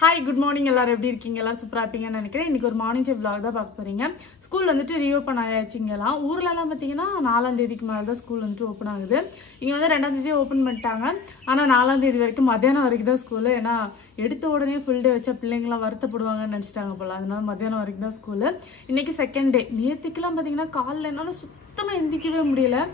Hi, good morning. எல்லாரும் எப்படி இருக்கீங்க? எல்லாரும் சூப்பரா இருப்பீங்கன்னு நினைக்கிறேன். இன்னைக்கு ஒரு மார்னிங் vlog தான் பார்க்க போறீங்க. ஸ்கூல் வந்துட்டு ரீஓபன் ஆயாச்சுங்கலாம். ஊர்ல எல்லாம் பாத்தீங்கன்னா 4ஆம் தேதிக்கு மேல தான் ஸ்கூல் வந்துட்டு ஓபன் ஆகுது. இங்க வந்து 2ஆம் தேதி ஓபன் பண்ணிட்டாங்க. ஆனா 4ஆம் தேதி வரைக்கும் மத்தியானம் வரைக்கும் தான் ஸ்கூல். ஏன்னா எடுத்த உடனே ஃபுல் டே வச்சா பிள்ளைங்க எல்லாம் வருத்தப்படுவாங்கன்னு நினைச்சிட்டாங்க போல. அதனால மத்தியானம் வரைக்கும் தான் ஸ்கூல். இன்னைக்கு செகண்ட் டே. நேத்துக்குலாம் பாத்தீங்கன்னா காலைல என்னால சுத்தமா எந்திக்கவே முடியல.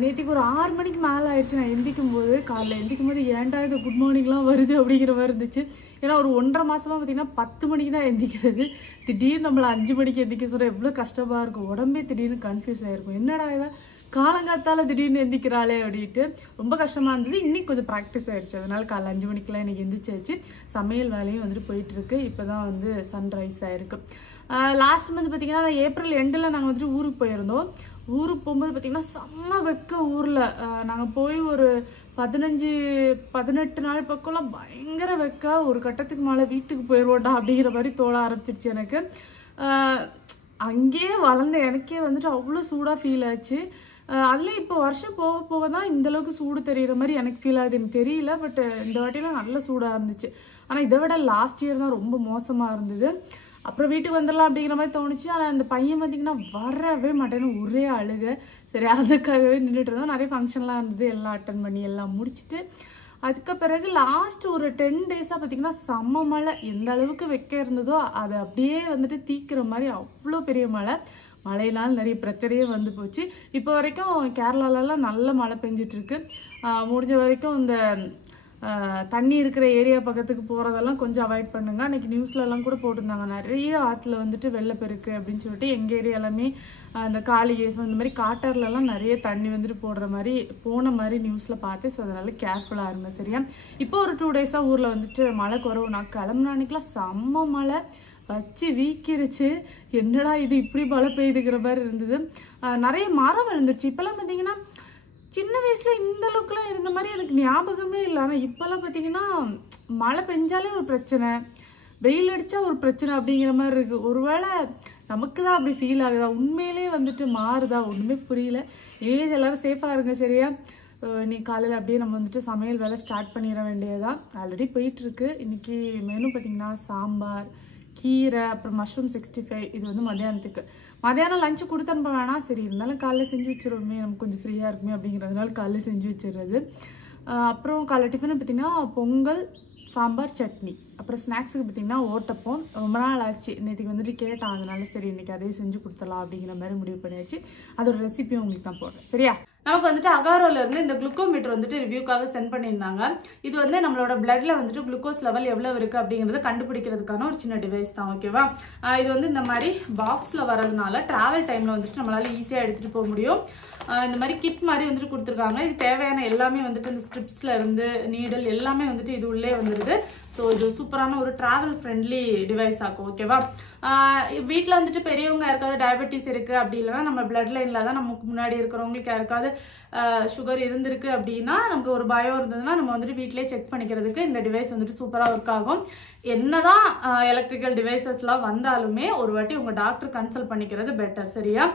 நேற்றுக்கு ஒரு 6 மணிக்கு மேலே ஆயிடுச்சு நான் எந்திக்கும் போது. காலைல எந்திக்கும் போது ஏன்டா இது குட் மார்னிங்லாம் வருது அப்படிங்கிற மாதிரி இருந்துச்சு. ஏன்னா ஒரு 1.5 மாசமா பார்த்தீங்கன்னா 10 மணிக்கு தான் எந்திக்கிறது. திடீர்னு நம்மளை 5 மணிக்கு எந்திக்க சொல்ல எவ்வளோ கஷ்டமாக இருக்கும். உடம்பே திடீர்னு கன்ஃபியூஸ் ஆகிருக்கும். என்னடா இவன் காலங்காத்தால திடீர்னு எந்திக்கிறாளே அப்படின்ட்டு ரொம்ப கஷ்டமாக இருந்தது. இன்னைக்கு கொஞ்சம் ப்ராக்டிஸ் ஆயிடுச்சு. அதனால காலைல 5 மணிக்கெலாம் எனக்கு எந்திரிச்சாச்சு. சமையல் வேலையும் வந்துட்டு போயிட்டு இருக்கு. இப்போ தான் வந்து சன்ரைஸ் ஆயிருக்கு. லாஸ்ட் மந்த் பார்த்தீங்கன்னா ஏப்ரல் எண்டில் நாங்கள் வந்துட்டு ஊருக்கு போயிருந்தோம். ஊருக்கு போகும்போது பார்த்தீங்கன்னா செம்ம வெக்க ஊரில். நாங்கள் போய் ஒரு 15-18 நாள் பக்கம்லாம் பயங்கர வெக்க. ஒரு கட்டத்துக்கு மேலே வீட்டுக்கு போயிடுவோண்டா அப்படிங்கிற மாதிரி தோண ஆரம்பிச்சிருச்சு எனக்கு. அங்கேயே வளர்ந்த எனக்கே வந்துட்டு அவ்வளோ சூடாக ஃபீல் ஆச்சு. அதில் இப்போ வருஷம் போக போக தான் இந்தளவுக்கு சூடு தெரிகிற மாதிரி எனக்கு ஃபீல் ஆகுது. எனக்கு தெரியல, பட் இந்த வாட்டிலாம் நல்ல சூடாக இருந்துச்சு. ஆனால் இதை விட லாஸ்ட் இயர் தான் ரொம்ப மோசமாக இருந்தது. அப்புறம் வீட்டுக்கு வந்துடலாம் அப்படிங்கிற மாதிரி தோணுச்சு. ஆனால் அந்த பையன் பார்த்தீங்கன்னா வரவே மாட்டேன்னு ஒரே அழுக. சரி, அதுக்காகவே நின்றுட்டு இருந்தோம். நிறைய ஃபங்க்ஷன்லாம் இருந்தது, எல்லாம் அட்டன் பண்ணி எல்லாம் முடிச்சுட்டு அதுக்கு பிறகு லாஸ்ட் ஒரு 10 டேஸாக பார்த்தீங்கன்னா செம்ம மழை. எந்த அளவுக்கு வெக்க இருந்ததோ அதை அப்படியே வந்துட்டு தீக்கிற மாதிரி அவ்வளோ பெரிய மழை. மழையினால் நிறைய பிரச்சனையே வந்து போச்சு. இப்போ வரைக்கும் கேரளாலலாம் நல்ல மழை பெஞ்சிட்டு இருக்கு. முடிஞ்ச வரைக்கும் இந்த தண்ணி இருக்கிற ஏரியா பக்கத்துக்கு போகிறதெல்லாம் கொஞ்சம் அவாய்ட் பண்ணுங்க. அன்றைக்கி நியூஸ்லலாம் கூட போட்டிருந்தாங்க, நிறைய ஆற்றுல வந்துட்டு வெள்ளப்பெருக்கு அப்படின்னு சொல்லிட்டு. எங்கள் ஏரியாலுமே அந்த காளிகேசம் இந்த மாதிரி காட்டார்லலாம் நிறைய தண்ணி வந்துட்டு போன மாதிரி நியூஸில் பார்த்தேன். ஸோ அதனால கேர்ஃபுல்லாக இருங்க, சரியா? இப்போ ஒரு 2 டேஸாக ஊரில் வந்துட்டு மழை குறவு. நான் கிளம்புன அன்னைக்கெலாம் செம்ம மழை வச்சு வீக்கிருச்சு. என்னடா இது இப்படி மழை பெய்யுதுங்கிற மாதிரி இருந்தது. நிறைய மரம் விழுந்துருச்சு. இப்போல்லாம் பார்த்தீங்கன்னா சின்ன வயசுல இந்த அளவுக்குலாம் இருந்த மாதிரி எனக்கு ஞாபகமே இல்லை. ஆனால் இப்போல்லாம் பார்த்தீங்கன்னா மழை பெஞ்சாலே ஒரு பிரச்சனை, வெயில் அடித்தா ஒரு பிரச்சனை அப்படிங்கிற மாதிரி இருக்குது. ஒருவேளை நமக்கு தான் அப்படி ஃபீல் ஆகுதா, உண்மையிலே வந்துட்டு மாறுதா, ஒன்றுமே புரியல. ஏஜ் எல்லாரும் சேஃபாக இருங்க, சரியா? இன்னைக்கு காலையில் அப்படியே நம்ம வந்துட்டு சமையல் வேலை ஸ்டார்ட் பண்ணிட வேண்டியதான். ஆல்ரெடி போயிட்டுருக்கு. இன்றைக்கி மெனு பார்த்திங்கன்னா சாம்பார், கீரை, அப்புறம் மஷ்ரூம் 65. இது வந்து மத்தியானத்துக்கு. மத்தியானம் லஞ்சு கொடுத்து அனுப்ப வேணாம், சரி இருந்தாலும் காலைல செஞ்சு வச்சுருவோமே, நமக்கு கொஞ்சம் ஃப்ரீயாக இருக்குமே அப்படிங்கிறதுனால காலைல செஞ்சு வச்சிடுறது. அப்புறம் காலைல டிஃபனு பார்த்திங்கன்னா பொங்கல், சாம்பார், சட்னி. அப்புறம் ஸ்நாக்ஸுக்கு பார்த்திங்கன்னா ஓட்டப்பம். ரொம்ப நாள் ஆச்சு, நேற்றுக்கு வந்துட்டு கேட்டான். அதனால சரி இன்றைக்கி அதே செஞ்சு கொடுத்துடலாம் அப்படிங்கிற மாதிரி முடிவு பண்ணியாச்சு. அதோட ரெசிபியும் உங்களுக்கு நான் போடுறேன், சரியா? நமக்கு வந்துட்டு அகாரோல இருந்து இந்த குளுக்கோமீட்டர் வந்துட்டு ரிவ்யூக்காக சென்ட் பண்ணியிருந்தாங்க. இது வந்து நம்மளோட பிளட்ல வந்துட்டு குளுக்கோஸ் லெவல் எவ்வளவு இருக்கு அப்படிங்கறத கண்டுபிடிக்கிறதுக்கான ஒரு சின்ன டிவைஸ் தான், ஓகேவா? இது வந்து இந்த மாதிரி பாக்ஸ்ல வரதுனால டிராவல் டைம்ல வந்துட்டு நம்மளால ஈஸியா எடுத்துட்டு போக முடியும். இந்த மாதிரி கிட் மாதிரி வந்துட்டு கொடுத்துருக்காங்க. இது தேவையான எல்லாமே வந்துட்டு இந்த ஸ்ட்ரிப்ஸ்ல இருந்து நீடல் எல்லாமே வந்துட்டு இது உள்ளே வந்துடுது. ஸோ இது சூப்பரான ஒரு ட்ராவல் ஃப்ரெண்ட்லி டிவைஸ் ஆகும், ஓகேவா? வீட்டில் வந்துட்டு பெரியவங்க யாருக்காவது டயபெட்டிஸ் இருக்குது அப்படி இல்லைன்னா நம்ம பிளட் லைனில் தான் நமக்கு முன்னாடி இருக்கிறவங்களுக்கு யாருக்காவது சுகர் இருந்திருக்கு அப்படின்னா நமக்கு ஒரு பயம் இருந்ததுன்னா நம்ம வந்துட்டு வீட்டிலே செக் பண்ணிக்கிறதுக்கு இந்த டிவைஸ் வந்துட்டு சூப்பராக ஒர்க் ஆகும். என்னதான் எலக்ட்ரிக்கல் டிவைசஸ்லாம் வந்தாலுமே ஒரு வாட்டி உங்கள் டாக்டர் கன்சல்ட் பண்ணிக்கிறது பெட்டர், சரியா?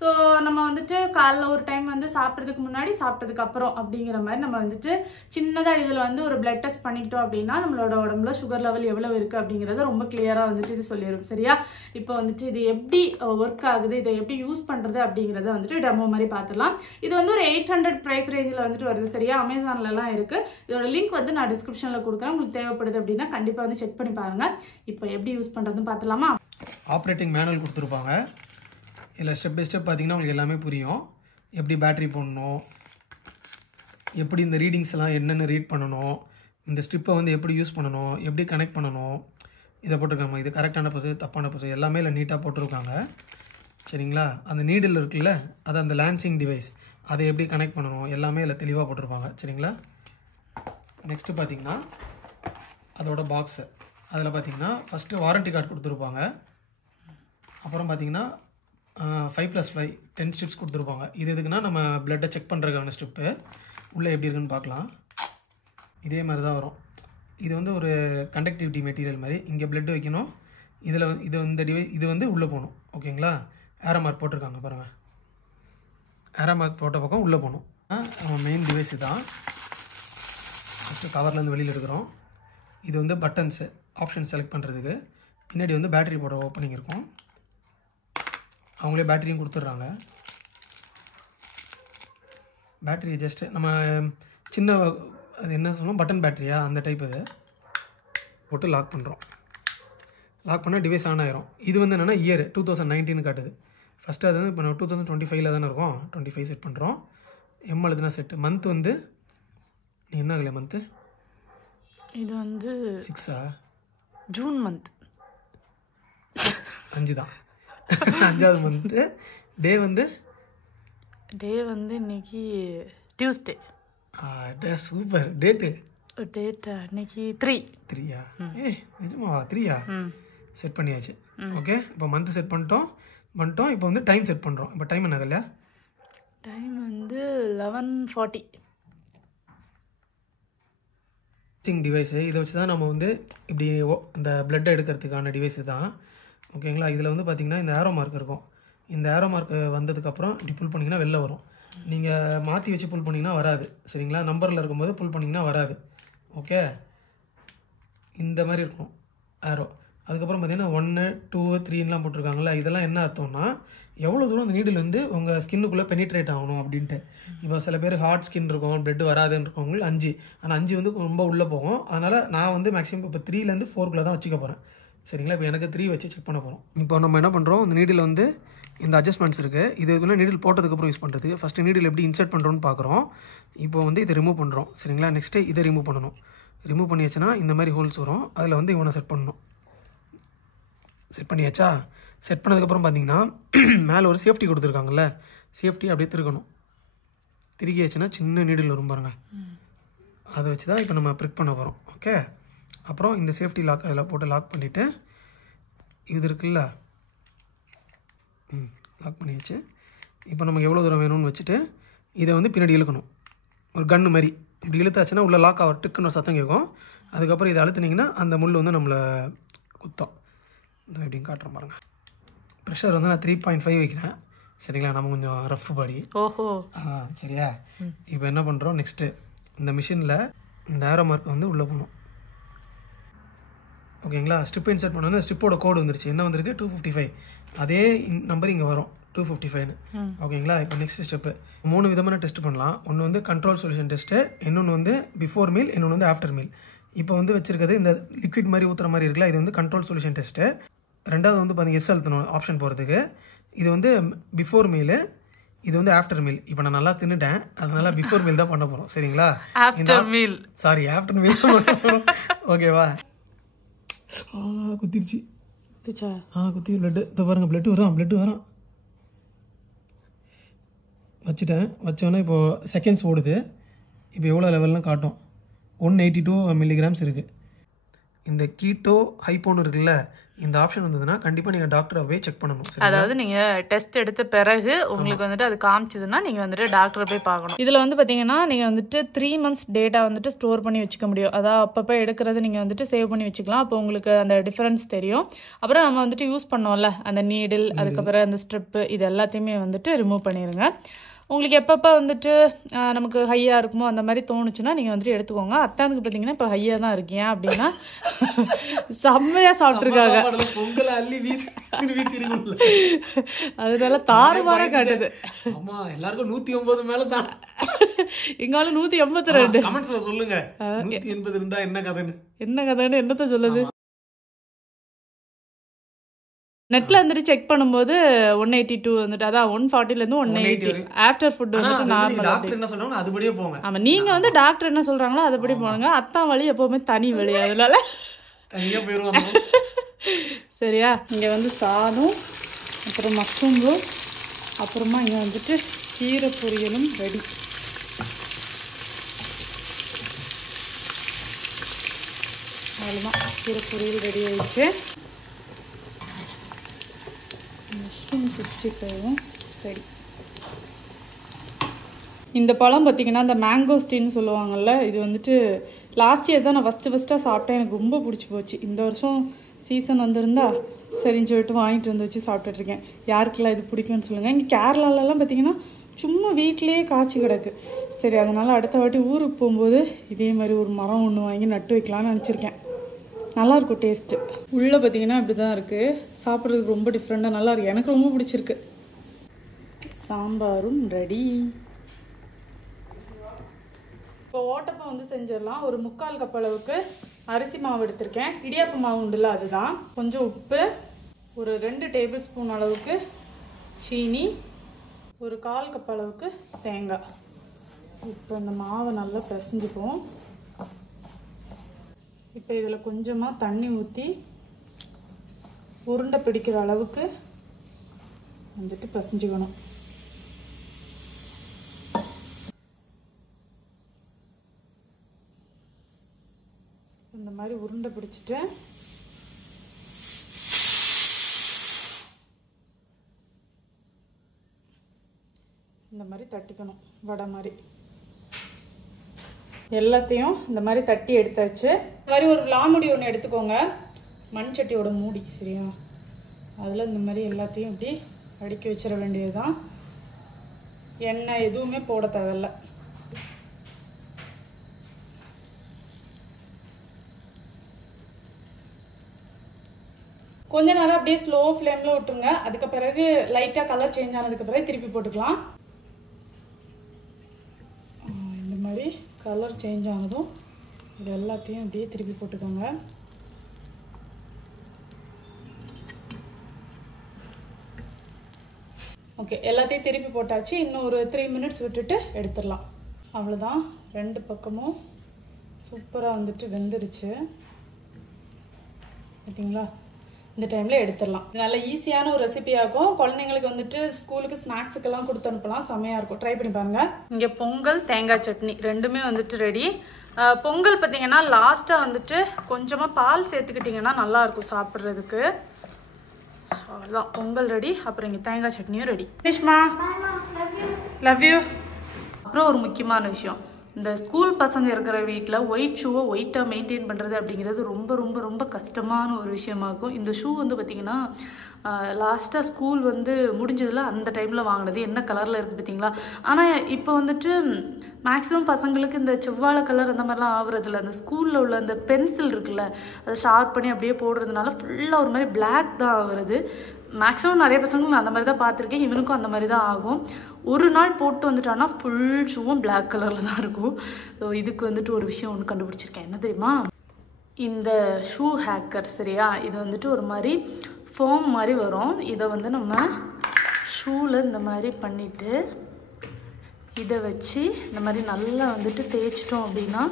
ஸோ நம்ம வந்துட்டு காலைல ஒரு டைம் வந்து சாப்பிட்றதுக்கு முன்னாடி சாப்பிட்டதுக்கு அப்புறம் அப்படிங்கிற மாதிரி நம்ம வந்துட்டு சின்னதாக இதில் வந்து ஒரு பிளட் டெஸ்ட் பண்ணிக்கிட்டோம் அப்படின்னா நம்மளோட உடம்புல சுகர் லெவல் எவ்வளோ இருக்குது அப்படிங்கிறத ரொம்ப கிளியராக வந்துட்டு இது சொல்லிடும், சரியா? இப்போ வந்துட்டு இது எப்படி ஒர்க் ஆகுது, இதை எப்படி யூஸ் பண்ணுறது அப்படிங்கிறத வந்துட்டு டெமோ மாதிரி பார்த்துடலாம். இது வந்து ஒரு 800 ப்ரைஸ் ரேஞ்சில் வந்துட்டு வருது, சரியா? அமேசான்லலாம் இருக்குது. இதோட லிங்க் வந்து நான் டிஸ்கிரிப்ஷனில் கொடுக்குறேன். உங்களுக்கு தேவைப்படுது அப்படின்னா கண்டிப்பாக வந்து செக் பண்ணி பாருங்கள். இப்போ எப்படி யூஸ் பண்ணுறதுன்னு பார்த்துலாமா? ஆப்ரேட்டிங் மேனுவல் கொடுத்துருப்பாங்க. இதில் ஸ்டெப் பை ஸ்டெப் பார்த்தீங்கன்னா உங்களுக்கு எல்லாமே புரியும். எப்படி பேட்ரி போடணும், எப்படி இந்த ரீடிங்ஸ் எல்லாம் என்னென்ன ரீட் பண்ணணும், இந்த ஸ்ட்ரிப்பை வந்து எப்படி யூஸ் பண்ணணும், எப்படி கனெக்ட் பண்ணணும், இதை போட்டிருக்காங்க. இது கரெக்டான பொசிஷன், தப்பான பொசிஷன் எல்லாமே இல்லை நீட்டாக போட்டிருக்காங்க, சரிங்களா? அந்த நீடில் இருக்குல்ல, அது அந்த லான்சிங் டிவைஸ், அதை எப்படி கனெக்ட் பண்ணணும் எல்லாமே இல்லை தெளிவாக போட்டிருப்பாங்க, சரிங்களா? நெக்ஸ்ட்டு பார்த்தீங்கன்னா அதோட பாக்ஸு. அதில் பார்த்தீங்கன்னா ஃபஸ்ட்டு வாரண்டி கார்டு கொடுத்துருப்பாங்க. அப்புறம் பார்த்தீங்கன்னா 5+5 10 ஸ்ட்ரிப்ஸ் கொடுத்துருப்பாங்க. இது எதுக்குன்னா நம்ம பிளட்டை செக் பண்ணுறதுக்கான ஸ்ட்ரிப்பு. உள்ளே எப்படி இருக்குன்னு பார்க்கலாம். இதே மாதிரி தான் வரும். இது வந்து ஒரு கண்டக்டிவிட்டி மெட்டீரியல் மாதிரி. இங்கே பிளட் வைக்கணும். இதில் இது வந்து உள்ளே போகணும், ஓகேங்களா? ஏரோ மார்க் போட்டிருக்காங்க பாருங்கள். ஏரோ மார்க் போட்ட பக்கம் உள்ளே போகணும். நம்ம மெயின் டிவைஸ் தான். ஃபஸ்ட்டு கவர்லேருந்து வெளியில் எடுக்கிறோம். இது வந்து பட்டன்ஸு, ஆப்ஷன் செலக்ட் பண்ணுறதுக்கு. பின்னாடி வந்து பேட்டரி போட ஓப்பனிங் இருக்கும். அவங்களே பேட்டரியும் கொடுத்துட்றாங்க. பேட்டரி ஜஸ்ட்டு நம்ம சின்ன அது என்ன சொல்லணும் பட்டன் பேட்டரியா அந்த டைப் இது போட்டு லாக் பண்ணுறோம். லாக் பண்ணால் டிவைஸ் ஆன் ஆயிரும். இது வந்து என்னென்னா இயர் 2019 காட்டுது. ஃபஸ்ட்டு அது வந்து இப்போ நம்ம 2025 தானே இருக்கும். 25 செட் பண்ணுறோம். எழுதுனா செட்டு. மந்த் வந்து நீ என்ன ஆகலை மந்த்து? இது வந்து 6 ஜூன் மந்த். 5 தான். 5வது மந்த்து. டே வந்து இன்னைக்கு டியூஸ்டே. சூப்பர். டேட்டு இன்னைக்கு 3. நிஜமாவா 3 செட் பண்ணியாச்சு. ஓகே, இப்போ மந்த் செட் பண்ணிட்டோம். இப்போ வந்து டைம் செட் பண்ணுறோம். இப்போ டைம் என்ன இல்லையா? டைம் வந்து 11:40. டிவைஸு இதை வச்சு தான் நம்ம வந்து இப்படி இந்த பிளட்டை எடுக்கிறதுக்கான டிவைஸு தான். ஓகேங்களா? இதில் வந்து பார்த்திங்கன்னா இந்த ஏரோ மார்க் இருக்கும். இந்த ஏரோ மார்க் வந்ததுக்கப்புறம் இப்படி புல் பண்ணிங்கன்னா வெளில வரும். நீங்கள் மாற்றி வச்சு புல் பண்ணிங்கன்னா வராது. சரிங்களா? நம்பரில் இருக்கும்போது புல் பண்ணிங்கன்னா வராது. ஓகே, இந்த மாதிரி இருக்கும் ஏரோ. அதுக்கப்புறம் பார்த்திங்கன்னா 1, 2, 3லாம் போட்டிருக்காங்களா? இதெல்லாம் என்ன அர்த்தம்னா எவ்வளோ தூரம் அந்த நீடில் வந்து உங்கள் ஸ்கின்னுக்குள்ளே பெனிட்ரேட் ஆகணும் அப்படின்ட்டு. இப்போ சில பேர் ஹார்ட் ஸ்கின் இருக்கும், பிளட் வராதுன்னு இருக்கவங்க 5. ஆனால் 5 வந்து ரொம்ப உள்ளே போகும். அதனால் நான் வந்து மேக்ஸிமம் இப்போ 3லேருந்து 4 தான் வச்சுக்க போகிறேன். சரிங்களா? இப்போ எனக்கு 3 வச்சு செக் பண்ண போகிறோம். இப்போ நம்ம என்ன பண்ணுறோம், இந்த நீடில் வந்து இந்த அட்ஜஸ்ட்மெண்ட்ஸ் இருக்குது. இது வந்து நீடில் போட்டதுக்கப்புறம் யூஸ் பண்ணுறது. ஃபஸ்ட்டு நீடில் எப்படி இன்சர்ட் பண்ணுறோன்னு பார்க்குறோம். இப்போ வந்து இதை ரிமூவ் பண்ணுறோம். சரிங்களா? நெக்ஸ்ட்டு இதை ரிமூவ் பண்ணணும். ரிமூவ் பண்ணியாச்சுன்னா இந்த மாதிரி ஹோல்ஸ் வரும். அதில் வந்து இவனை செட் பண்ணணும். செட் பண்ணியாச்சா? செட் பண்ணதுக்கப்புறம் பார்த்தீங்கன்னா மேலே ஒரு சேஃப்டி கொடுத்துருக்காங்கல்ல, சேஃப்டி அப்படியே திருக்கணும். திருக்கியாச்சுன்னா சின்ன நீடில் வரும் பாருங்கள். அதை வச்சு தான் இப்போ நம்ம ப்ரிக் பண்ண போகிறோம். ஓகே, அப்புறம் இந்த சேஃப்டி லாக் அதில் போட்டு லாக் பண்ணிவிட்டு இது இருக்குல்ல, லாக் பண்ணியாச்சு. இப்போ நமக்கு எவ்வளோ தூரம் வேணும்னு வச்சுட்டு இதை வந்து பின்னாடி இழுக்கணும். ஒரு கன்று மாதிரி இப்படி இழுத்தாச்சுன்னா உள்ளே லாக் ஆகிற டிக்குன்னு சத்தம் கேட்கும். அதுக்கப்புறம் இதை அழுத்துனீங்கன்னா அந்த முள் வந்து நம்மளை குத்தம். இந்த எப்படின்னு காட்டுறோம் பாருங்கள். ப்ரெஷர் வந்து நான் 3.5 வைக்கிறேன். சரிங்களா? நம்ம கொஞ்சம் ரஃப் பாடி. ஓஹோ, சரியா? இப்போ என்ன பண்ணுறோம், நெக்ஸ்ட்டு இந்த மிஷினில் இந்த ஏரோ மார்க் வந்து உள்ளே போகணும். ஓகேங்களா? ஸ்ட்ரிப் இன்சர்ட் பண்ண வந்து ஸ்ட்ரிப்போட கோடு வந்துருச்சு. என்ன வந்திருக்கு? 255. அதே நம்பர் இங்கே வரும் 255. ஓகேங்களா? இப்போ நெக்ஸ்ட் ஸ்டெப்பு 3 விதமான டெஸ்ட் பண்ணலாம். ஒன்று வந்து கண்ட்ரோல் சொல்யூஷன் டெஸ்ட்டு, இன்னொன்று வந்து பிஃபோர் மீல், இன்னொன்று வந்து ஆஃப்டர் மீல். இப்போ வந்து வச்சிருக்கிறது இந்த லிக்விட் மாதிரி ஊற்றுற மாதிரி இருக்குல்ல, இது வந்து கண்ட்ரோல் சொல்யூஷன் டெஸ்ட்டு. ரெண்டாவது வந்து பார்த்தீங்க எஸ் அழுத்தணும் ஆப்ஷன் போகிறதுக்கு. இது வந்து பிஃபோர் மீலு, இது வந்து ஆஃப்டர் மீல். இப்போ நான் நல்லா தின்னுட்டேன், அதனால பிஃபோர் மீல் தான் பண்ண போகிறோம். சரிங்களா? ஆஃப்டர் மீல் பண்ண போகிறோம். ஓகேவா? குத்திருச்சு. குத்தி பிளட்டு இதை பாருங்கள், பிளட்டு வரும். வச்சோன்னே இப்போது செகண்ட்ஸ் ஓடுது. இப்போ எவ்வளோ லெவல்லாம் காட்டும்? 182 மில்லிகிராம்ஸ் இருக்குது. இந்த கீட்டோ ஹைப்போன்னு இருக்குல்ல, இந்த ஆப்ஷன் வந்ததுன்னா கண்டிப்பாக நீங்கள் டாக்டரை போய் செக் பண்ணணும். அதாவது நீங்கள் டெஸ்ட் எடுத்த பிறகு உங்களுக்கு வந்துட்டு அது காமிச்சதுன்னா நீங்கள் வந்துட்டு டாக்டரை போய் பார்க்கணும். இதில் வந்து பார்த்தீங்கன்னா நீங்கள் வந்துட்டு 3 months டேட்டா வந்துட்டு ஸ்டோர் பண்ணி வச்சுக்க முடியும். அதாவது அப்பப்போ எடுக்கிறது நீங்கள் வந்துட்டு சேவ் பண்ணி வச்சுக்கலாம். அப்போ உங்களுக்கு அந்த டிஃப்ரென்ஸ் தெரியும். அப்புறம் நம்ம வந்துட்டு யூஸ் பண்ணோம்ல அந்த நீடில், அதுக்கப்புறம் அந்த ஸ்ட்ரிப்பு, இது எல்லாத்தையுமே வந்துட்டு ரிமூவ் பண்ணிடுங்க. உங்களுக்கு எப்பப்போ வந்துட்டு நமக்கு ஹையாக இருக்குமோ அந்த மாதிரி தோணுச்சுன்னா நீங்கள் வந்துட்டு எடுத்துக்கோங்க. அத்தானுக்கு பார்த்தீங்கன்னா இப்போ ஹையாக தான் இருக்கீங்க அப்படின்னா செம்மையாக சாப்பிட்ருக்காங்க. அதனால தாறுமாறாக காட்டுது. எல்லாருக்கும் 180 மேலே தான். எங்காலும் 182. கமெண்ட்ஸ்ல சொல்லுங்க 180 இருந்தா என்ன கதைன்னு என்னத்த சொல்லுது. நெட்ல வந்துட்டு செக் பண்ணும்போது 182 வந்துட்டு, அதான் 140லேருந்து 180. ஆஃப்டர் ஃபுட் வந்துட்டு நார்மல். டாக்டர் என்ன சொன்னாங்க அதுபடியே போங்க. ஆமா, நீங்க வந்து டாக்டர் என்ன சொல்றாங்களோ அதுபடி போனுங்க. அத்தான் வலி எப்பவுமே தனி வலி, அதனால தனியா போயிருவாங்க. சரியா? இங்க வந்து சாதம், அப்புறம் மஷ்ரூம் ரோஸ், அப்புறமா இங்க வந்துட்டு கீரை பொரியலும் ரெடி. அவ்வளோதான், கீரை பொரியல் ரெடி ஆயிடுச்சு. Mushroom 65 ready. இந்த பழம் பார்த்திங்கன்னா இந்த மேங்கோஸ்டின்னு சொல்லுவாங்கள்ல, இது வந்துட்டு லாஸ்ட் இயர் தான் நான் ஃபஸ்ட்டாக சாப்பிட்டேன். எனக்கு ரொம்ப பிடிச்சி போச்சு. இந்த வருஷம் சீசன் வந்திருந்தா சரின்னு சொல்லிட்டு வாங்கிட்டு வந்து வச்சு சாப்பிட்டுட்ருக்கேன். யாருக்கெல்லாம் இது பிடிக்கும்னு சொல்லுங்கள். இங்கே கேரளாலலாம் பார்த்திங்கன்னா சும்மா வீட்டிலேயே காய்ச்சி கிடக்கு. சரி, அதனால் அடுத்த வாட்டி ஊருக்கு போகும்போது இதே மாதிரி ஒரு மரம் ஒன்று வாங்கி நட்டு வைக்கலான்னு நினச்சிருக்கேன். நல்லாயிருக்கும் டேஸ்ட்டு. உள்ளே பார்த்தீங்கன்னா இப்படி தான் இருக்குது. சாப்பிட்றதுக்கு ரொம்ப டிஃப்ரெண்ட்டாக நல்லாயிருக்கு. எனக்கு ரொம்ப பிடிச்சிருக்கு. சாம்பாரும் ரெடி. இப்போ ஓட்டப்பம் வந்து செஞ்சிடலாம். ஒரு 3/4 கப் அளவுக்கு அரிசி மாவு எடுத்திருக்கேன். இடியாப்ப மாவு உண்டுல அதுதான். கொஞ்சம் உப்பு, ஒரு 2 டேபிள் ஸ்பூன் அளவுக்கு சீனி, ஒரு 1/4 கப் அளவுக்கு தேங்காய். இப்போ இந்த மாவை நல்லா பிசைஞ்சுப்போம். இப்போ இதில் கொஞ்சமாக தண்ணி ஊற்றி உருண்டை பிடிக்கிற அளவுக்கு வந்துட்டு பிசைஞ்சுக்கணும். இந்த மாதிரி உருண்டை பிடிச்சிட்டு இந்த மாதிரி தட்டிக்கணும். வடை மாதிரி எல்லாத்தையும் இந்த மாதிரி தட்டி எடுத்தாச்சு. இந்த மாதிரி ஒரு லாமுடி ஒன்று எடுத்துக்கோங்க, மண் சட்டியோட மூடி, சரியா? அதில் இந்த மாதிரி எல்லாத்தையும் இப்படி அடுக்கி வச்சிட வேண்டியதுதான். எண்ணெய் எதுவுமே போட தேவையில்லை. கொஞ்ச நேரம் அப்படியே ஸ்லோ ஃப்ளேமில் விட்டுருங்க. அதுக்கு பிறகு லைட்டாக கலர் சேஞ்ச் ஆனதுக்கு பிறகு திருப்பி போட்டுக்கலாம். இந்த மாதிரி கலர் சேஞ்ச் ஆனதும் இது எல்லாத்தையும் அப்படியே திருப்பி போட்டுக்கோங்க. ஓகே, எல்லாத்தையும் திருப்பி போட்டாச்சு. இன்னும் ஒரு 3 மினிட்ஸ் விட்டுட்டு எடுத்துடலாம். அவ்வளோதான், 2 பக்கமும் சூப்பராக வந்துட்டு வெந்துருச்சு. பார்த்தீங்களா? இந்த டைமில் எடுத்துடலாம். நல்ல ஈஸியான ஒரு ரெசிபியாகும். குழந்தைங்களுக்கு வந்துட்டு ஸ்கூலுக்கு ஸ்நாக்ஸுக்கெல்லாம் கொடுத்து அனுப்பலாம். செம்மையாக இருக்கும். ட்ரை பண்ணி பாருங்கள். இங்கே பொங்கல், தேங்காய் சட்னி ரெண்டுமே வந்துட்டு ரெடி. பொங்கல் பார்த்தீங்கன்னா லாஸ்ட்டாக வந்துட்டு கொஞ்சமாக பால் சேர்த்துக்கிட்டிங்கன்னா நல்லாயிருக்கும் சாப்பிட்றதுக்கு. அவ்வளோதான், பொங்கல் ரெடி. அப்புறம் இங்கே தேங்காய் சட்னியும் ரெடி. நிஷ்மா, love you. அப்புறம் ஒரு முக்கியமான விஷயம், இந்த ஸ்கூல் பசங்க இருக்கிற வீட்டில் ஒயிட் ஷூவை ஒயிட்டாக மெயின்டைன் பண்ணுறது அப்படிங்கிறது ரொம்ப ரொம்ப ரொம்ப கஷ்டமான ஒரு விஷயமாகும். இந்த ஷூ வந்து பார்த்திங்கன்னா லாஸ்ட்டாக ஸ்கூல் வந்து முடிஞ்சதில் அந்த டைமில் வாங்கினது. என்ன கலரில் இருக்குது பார்த்தீங்களா? ஆனால் இப்போ வந்துட்டு மேக்ஸிமம் பசங்களுக்கு இந்த செவ்வாழை கலர் அந்த மாதிரிலாம் ஆகுறதில்ல. அந்த ஸ்கூலில் உள்ள அந்த பென்சில் இருக்குல்ல, அதை ஷார்ப் பண்ணி அப்படியே போடுறதுனால ஃபுல்லாக ஒரு மாதிரி பிளாக் தான் ஆகுறது. மேக்ஸிமம் நிறைய பசங்களும் நான் அந்த மாதிரி தான் பார்த்துருக்கேன். இவனுக்கும் அந்த மாதிரி தான் ஆகும். ஒரு நாள் போட்டு வந்துட்டான்னா ஃபுல் ஷூவும் பிளாக் கலரில் தான் இருக்கும். ஸோ இதுக்கு வந்துட்டு ஒரு விஷயம் ஒன்று கண்டுபிடிச்சிருக்கேன். என்ன தெரியுமா? இந்த ஷூ ஹேக்கர், சரியா? இது வந்துட்டு ஒரு மாதிரி ஃபோம் மாதிரி வரும். இதை வந்து நம்ம ஷூவில் இந்த மாதிரி பண்ணிவிட்டு இதை வச்சு இந்த மாதிரி நல்லா வந்துட்டு தேய்ச்சிட்டோம் அப்படின்னா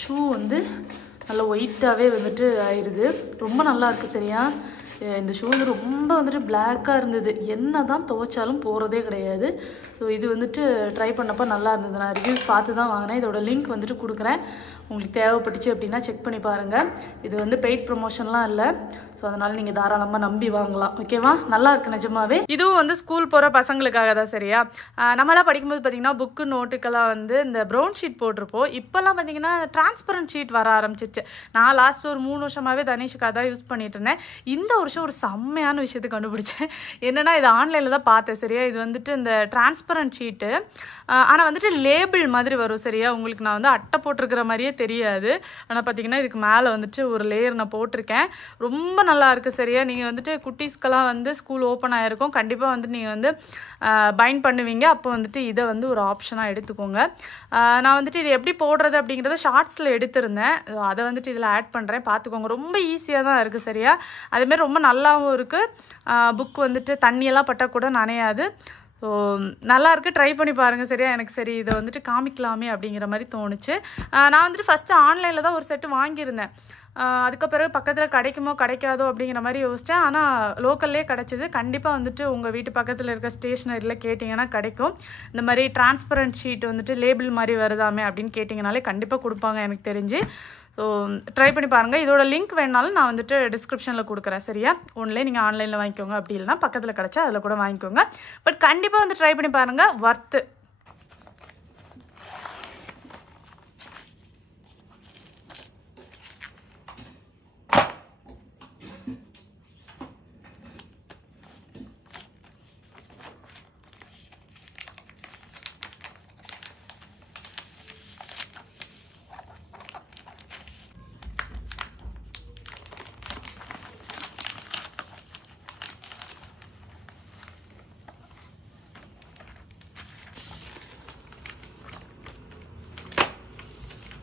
ஷூ வந்து நல்லா ஒயிட்டாகவே வந்துட்டு ஆயிடுது. ரொம்ப நல்லாயிருக்கு, சரியா? இந்த ஷூ வந்து ரொம்ப வந்துட்டு பிளாக்காக இருந்தது. என்ன தான் துவைச்சாலும் போகிறதே கிடையாது. ஸோ இது வந்துட்டு ட்ரை பண்ணப்போ நல்லா இருந்தது. நான் ரிவ்யூஸ் பார்த்து தான் வாங்கினேன். இதோட லிங்க் வந்துட்டு கொடுக்குறேன். உங்களுக்கு தேவைப்பட்டுச்சு அப்படின்னா செக் பண்ணி பாருங்கள். இது வந்து பெய்ட் ப்ரொமோஷன்லாம் இல்லை. ஸோ அதனால் நீங்கள் தாராளமாக நம்பி வாங்கலாம். ஓகேவா? நல்லா இருக்குது நிஜமாவே. இதுவும் வந்து ஸ்கூல் போகிற பசங்களுக்காக தான், சரியா? நம்மளாம் படிக்கும்போது பார்த்திங்கன்னா புக்கு நோட்டுக்கெல்லாம் வந்து இந்த ப்ரௌன் ஷீட் போட்டிருப்போம். இப்போல்லாம் பார்த்திங்கன்னா டிரான்ஸ்பரண்ட் ஷீட் வர ஆரம்பிச்சிச்சு. நான் லாஸ்ட் ஒரு 3 வருஷமாகவே தனிஷுக்காக தான் யூஸ் பண்ணிட்டு இருந்தேன். இந்த வருஷம் ஒரு செம்மையான விஷயத்தை கண்டுபிடிச்சேன். என்னென்னா, இது ஆன்லைனில் தான் பார்த்தேன், சரியா? இது வந்துட்டு இந்த டிரான்ஸ்பரண்ட் ஷீட்டு, ஆனால் வந்துட்டு லேபிள் மாதிரி வரும், சரியா? உங்களுக்கு நான் வந்து அட்டை போட்டிருக்கிற மாதிரியே தெரியாது. ஆனால் பார்த்திங்கன்னா இதுக்கு மேலே வந்துட்டு ஒரு லேயர் நான் போட்டிருக்கேன். ரொம்ப நல்லா இருக்குது, சரியா? நீங்கள் வந்துட்டு குட்டீஸ்க்கெல்லாம் வந்து ஸ்கூல் ஓப்பன் ஆகிருக்கும். கண்டிப்பாக வந்து நீங்கள் வந்து பைண்ட் பண்ணுவீங்க. அப்போ வந்துட்டு இதை வந்து ஒரு ஆப்ஷனாக எடுத்துக்கோங்க. நான் வந்துட்டு இது எப்படி போடுறது அப்படிங்கிறத ஷார்ட்ஸில் எடுத்திருந்தேன். அதை வந்துட்டு இதில் ஆட் பண்ணுறேன், பார்த்துக்கோங்க. ரொம்ப ஈஸியாக தான் இருக்குது, சரியா? அதேமாதிரி ரொம்ப நல்லாவும் இருக்குது. புக் வந்துட்டு தண்ணியெல்லாம் பட்டால் கூட நனையாது. ஸோ நல்லாயிருக்கு, ட்ரை பண்ணி பாருங்கள், சரியா? எனக்கு சரி இதை வந்துட்டு காமிக்கலாமே அப்படிங்கிற மாதிரி தோணுச்சு. நான் வந்துட்டு ஃபஸ்ட்டு ஆன்லைனில் தான் ஒரு செட்டு வாங்கியிருந்தேன். அதுக்கப்புறம் பக்கத்தில் கிடைக்குமோ கிடைக்காதோ அப்படிங்கிற மாதிரி யோசித்தேன். ஆனால் லோக்கல்லே கிடச்சிது. கண்டிப்பாக வந்துட்டு உங்கள் வீட்டு பக்கத்தில் இருக்க ஸ்டேஷ்னரியில் கேட்டிங்கன்னா கிடைக்கும். இந்த மாதிரி டிரான்ஸ்பரண்ட் ஷீட் வந்துட்டு லேபிள் மாதிரி வருதாமே அப்படின்னு கேட்டிங்கனாலே கண்டிப்பாக கொடுப்பாங்க எனக்கு தெரிஞ்சு. ஸோ ட்ரை பண்ணி பாருங்கள். இதோட லிங்க் வேணாலும் நான் வந்துட்டு டிஸ்கிரிப்ஷனில் கொடுக்குறேன், சரியா? ஒன்லே நீங்கள் ஆன்லைனில் வாங்கிக்கோங்க, அப்படி இல்லைனா பக்கத்தில் கிடச்சா அதில் கூட வாங்கிக்கோங்க. பட் கண்டிப்பாக வந்து ட்ரை பண்ணி பாருங்கள், ஒர்த்து.